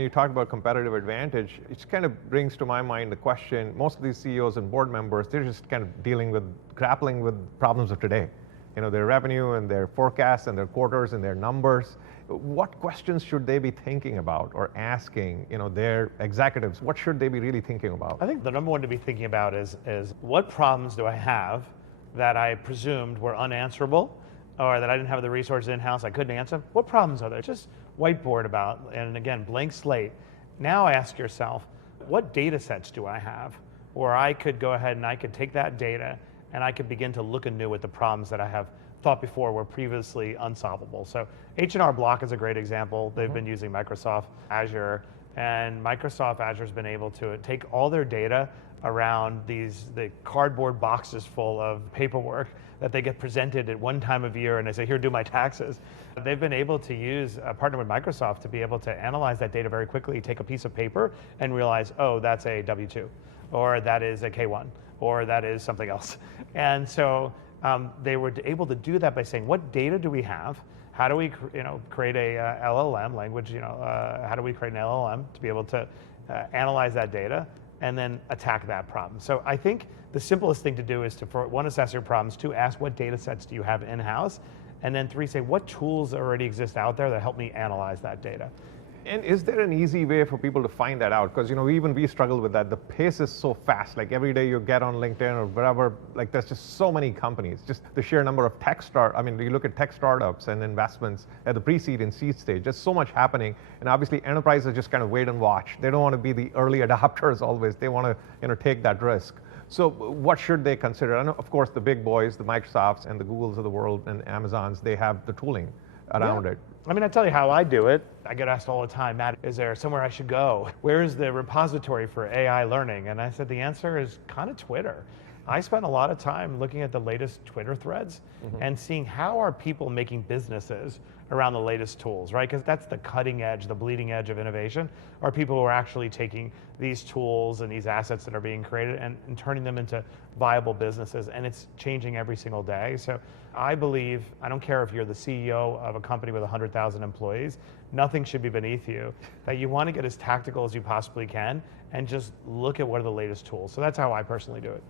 You talked about competitive advantage. It kind of brings to my mind the question, most of these CEOs and board members, they're just kind of grappling with problems of today. Their revenue and their forecasts and their quarters and their numbers. What questions should they be thinking about or asking, their executives? What should they be really thinking about? I think the number one to be thinking about is what problems do I have that I presumed were unanswerable, or that I didn't have the resources in-house, I couldn't answer them? What problems are there? Just whiteboard about, and again, blank slate. Now ask yourself, what data sets do I have where I could go ahead and I could take that data and I could begin to look anew at the problems that I have thought before were previously unsolvable. So H&R Block is a great example. They've been using Microsoft Azure, and Microsoft Azure has been able to take all their data around the cardboard boxes full of paperwork that they get presented at one time of year, and they say, here, do my taxes. They've been able to partner with Microsoft to be able to analyze that data very quickly, take a piece of paper and realize, oh, that's a W-2, or that is a K-1, or that is something else. And so they were able to do that by saying, what data do we have? How do we create a LLM language? How do we create an LLM to be able to analyze that data and then attack that problem? So I think the simplest thing to do is to, for one, assess your problems, two, ask what data sets do you have in-house, and then three, say what tools already exist out there that help me analyze that data. And is there an easy way for people to find that out? Because even we struggle with that. The pace is so fast. Like every day you get on LinkedIn or wherever, like there's just so many companies. Just the sheer number of you look at tech startups and investments at the pre-seed and seed stage. Just so much happening. And obviously enterprises just kind of wait and watch. They don't want to be the early adopters always. They want to take that risk. So what should they consider? And of course the big boys, the Microsofts and the Googles of the world and Amazons, they have the tooling around it. I mean, I tell you how I do it. I get asked all the time, Matt, is there somewhere I should go? Where is the repository for AI learning? And I said, the answer is kind of Twitter. I spend a lot of time looking at the latest Twitter threads and seeing how are people making businesses around the latest tools, right? Because that's the cutting edge, the bleeding edge of innovation, are people who are actually taking these tools and these assets that are being created and turning them into viable businesses, and it's changing every single day. So I believe, I don't care if you're the CEO of a company with 100,000 employees, nothing should be beneath you, that you want to get as tactical as you possibly can and just look at what are the latest tools. So that's how I personally do it.